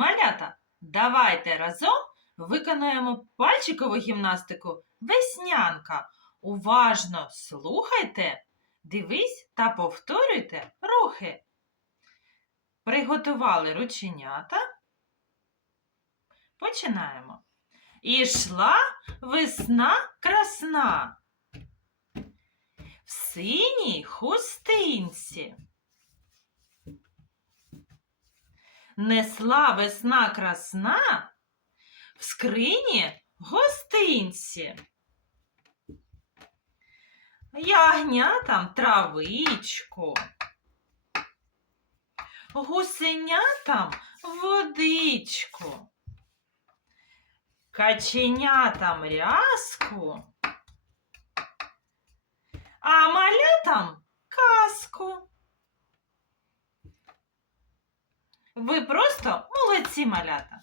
Малята, давайте разом виконаємо пальчикову гімнастику Веснянка. Уважно слухайте, дивись та повторюйте рухи. Приготували рученята. Починаємо. Ішла весна красна. В синій хустинці. Несла весна красна в скрині гостинці. Ягнятам травичку, гусенятам водичку, каченятам рязку, Ви просто молодці малята.